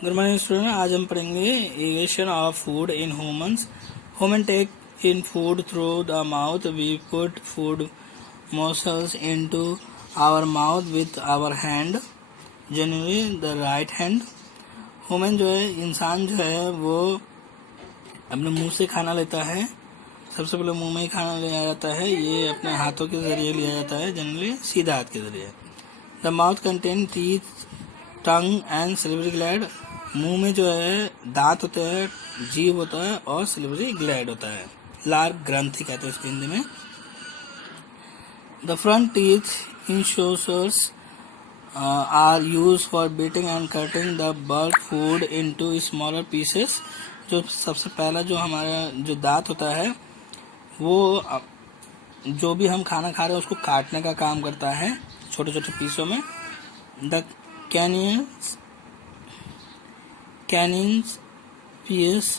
Good morning student. आज हम पढ़ेंगे irrigation of food in humans. Human take in food through the mouth. We put food morsels into our mouth with our hand, generally the right hand. Human जो है, इंसान जो है वो अपने मुंह से खाना लेता है। सबसे पहले मुंह में ही खाना लिया जाता है। ये अपने हाथों के जरिए लिया जाता है, जनरली सीधा हाथ के जरिए। The mouth contain teeth, tongue and silvery gland. मुंह में जो है दांत होते हैं, जीभ होता है और सिल्वरी ग्लैंड होता है। लार ग्रंथि कहते हैं इसको हिंदी में। The front teeth incisors are use for biting and cutting the bulk food into smaller pieces. जो सबसे पहला जो हमारा जो दांत होता है वो जो भी हम खाना खा रहे हैं उसको काटने का काम करता है छोटे छोटे पीसों में। The canines pierce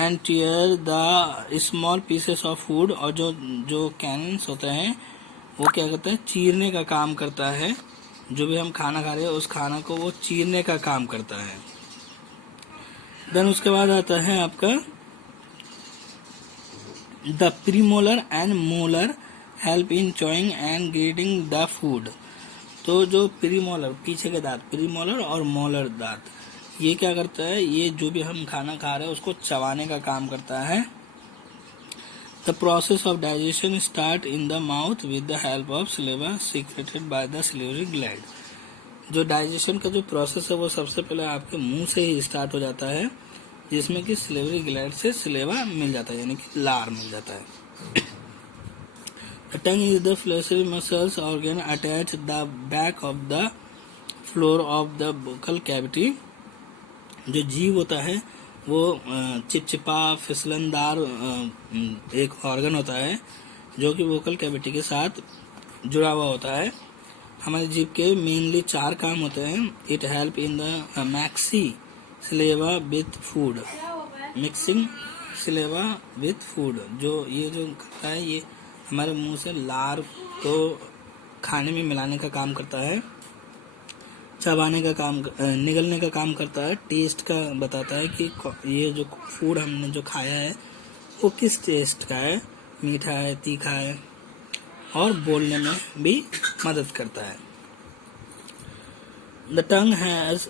and tear the small pieces of food। और जो कैनिन्स होते हैं वो क्या करता है, चीरने का काम करता है। जो भी हम खाना खा रहे हैं उस खाना को वो चीरने का काम करता है। देन उसके बाद आता है आपका the premolar and molar help in chewing and grinding the food. तो जो प्रीमोलर पीछे के दांत, प्रीमोलर और मोलर दांत, ये क्या करता है, ये जो भी हम खाना खा रहे हैं उसको चबाने का काम करता है। The process of digestion start in the mouth with the help of saliva secreted by the salivary gland. जो डाइजेशन का जो प्रोसेस है वो सबसे पहले आपके मुंह से ही स्टार्ट हो जाता है, जिसमें कि सिलिवरी ग्लैंड से सलेवा मिल जाता है, यानी कि लार मिल जाता है। The tongue is the fleshy muscles organ attach the back of the floor of the vocal cavity. जो जीव होता है वो चिपचिपा फिसलनदार एक ऑर्गन होता है जो कि वोकल कैविटी के साथ जुड़ा हुआ होता है। हमारे जीव के मेनली 4 काम होते हैं। It help in the mixing saliva with food, mixing saliva with food. जो ये जो करता है ये हमारे मुंह से लार को खाने में मिलाने का काम करता है, चबाने का काम, निगलने का काम करता है, टेस्ट का बताता है कि ये जो फूड हमने जो खाया है वो किस टेस्ट का है, मीठा है, तीखा है, और बोलने में भी मदद करता है। The tongue has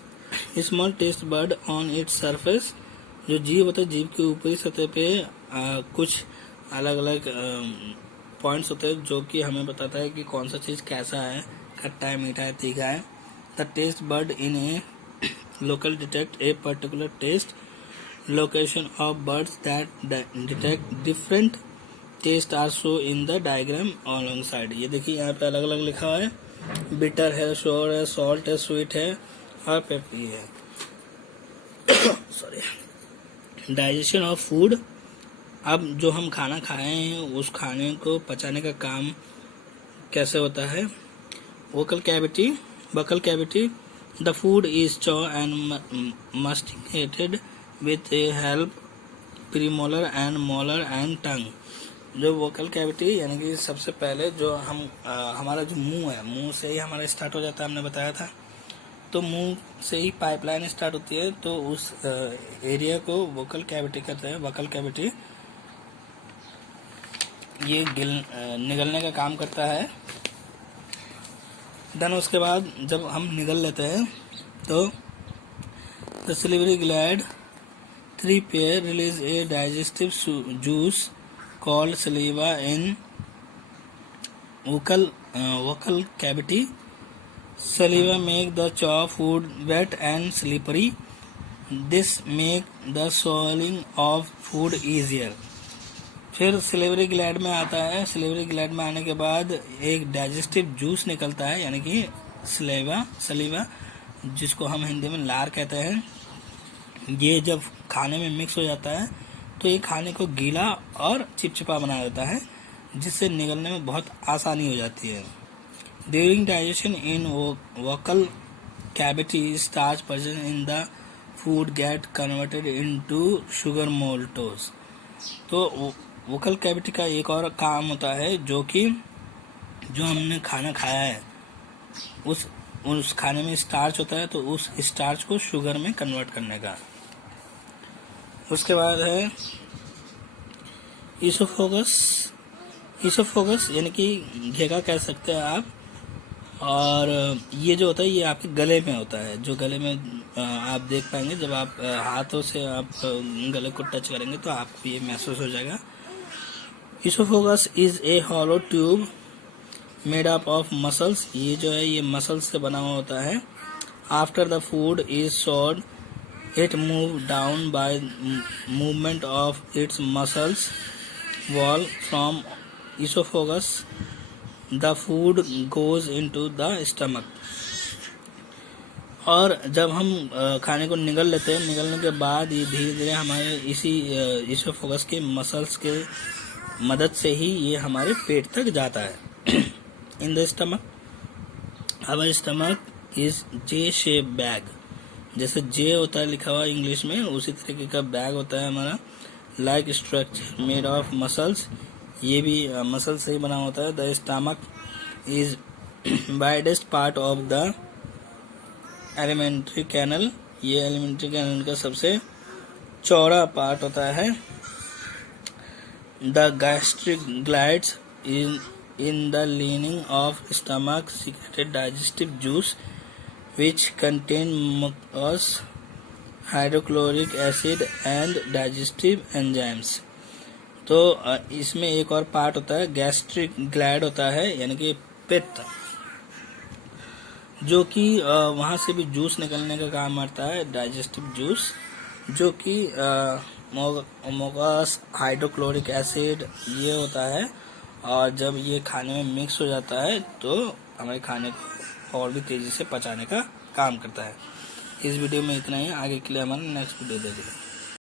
small taste bud on its surface. जो जीभ होता है, जीभ के ऊपरी सतह पे कुछ अलग अलग पॉइंट्स होते हैं जो कि हमें बताता है कि कौन सा चीज़ कैसा है, खट्टा है, मीठा है, तीखा है। The taste bud in a local detect a particular taste. Location of buds that detect different taste are shown in the diagram alongside। ये देखिए यहाँ पे अलग अलग लिखा हुआ है, बिटर है, शोर है, सॉल्ट है, स्वीट है और पेपरी है। सॉरी। Digestion of food. अब जो हम खाना खाए हैं उस खाने को पचाने का काम कैसे होता है। Vocal cavity, buccal cavity, the food is chewed and masticated with a help premolar and molar and tongue। जो वोकल कैविटी यानी कि सबसे पहले जो हम हमारा जो मुंह है, मुंह से ही हमारा स्टार्ट हो जाता है, हमने बताया था। तो मुंह से ही पाइपलाइन स्टार्ट होती है, तो उस एरिया को वोकल कैविटी कहते हैं। वोकल कैविटी ये निगलने का काम करता है। देन उसके बाद जब हम निगल लेते हैं तो the salivary gland 3 pair release a digestive juice called saliva in vocal cavity. Saliva make the chew food wet and slippery. This make the swallowing of food easier. फिर सिलेवरी ग्लैंड में आता है। सिलेवरी ग्लैंड में आने के बाद एक digestive juice निकलता है, यानी कि सलीवा, जिसको हम हिंदी में लार कहते हैं। ये जब खाने में मिक्स हो जाता है तो ये खाने को गीला और चिपचिपा बना देता है, जिससे निगलने में बहुत आसानी हो जाती है। During digestion in vocal cavity starch present in the food get converted into sugar maltose. तो वोकल कैविटी का एक और काम होता है जो कि जो हमने खाना खाया है उस उस खाने में स्टार्च होता है, तो उस स्टार्च को शुगर में कन्वर्ट करने का। उसके बाद है ईसोफेगस। ईसोफेगस यानी कि घेगा कह सकते हैं आप। और ये जो होता है ये आपके गले में होता है, जो गले में आप देख पाएंगे जब आप हाथों से आप गले को टच करेंगे तो आपको ये महसूस हो जाएगा। Oesophagus is a hollow tube made up of muscles. ये जो है ये मसल्स से बना हुआ होता है। After the food is sold it move down by movement of its muscles wall from oesophagus the food goes into the stomach. और जब हम खाने को निगल लेते हैं, निगलने के बाद ये धीरे धीरे हमारे इसी ईसोफेगस के मसल्स के मदद से ही ये हमारे पेट तक जाता है। In the stomach our stomach is J shape bag. जैसे जे होता है लिखा हुआ इंग्लिश में, उसी तरीके का बैग होता है हमारा। Like structure made of muscles, ये भी मसल से ही बना होता है। The stomach is widest part of the alimentary canal. ये एलिमेंट्री कैनल का सबसे चौड़ा पार्ट होता है। The gastric glands in the lining of stomach secreted digestive juice which contain mucus, hydrochloric acid and digestive enzymes। तो इसमें एक और पार्ट होता है गैस्ट्रिक ग्लैंड होता है, यानी कि पित्त, जो कि वहां से भी जूस निकलने का काम करता है, डाइजेस्टिव जूस, जो कि मुकस, हाइड्रोक्लोरिक एसिड ये होता है। और जब ये खाने में मिक्स हो जाता है तो हमारे खाने को और भी तेजी से पचाने का काम करता है। इस वीडियो में इतना ही, आगे के लिए हमारा नेक्स्ट वीडियो देखिए।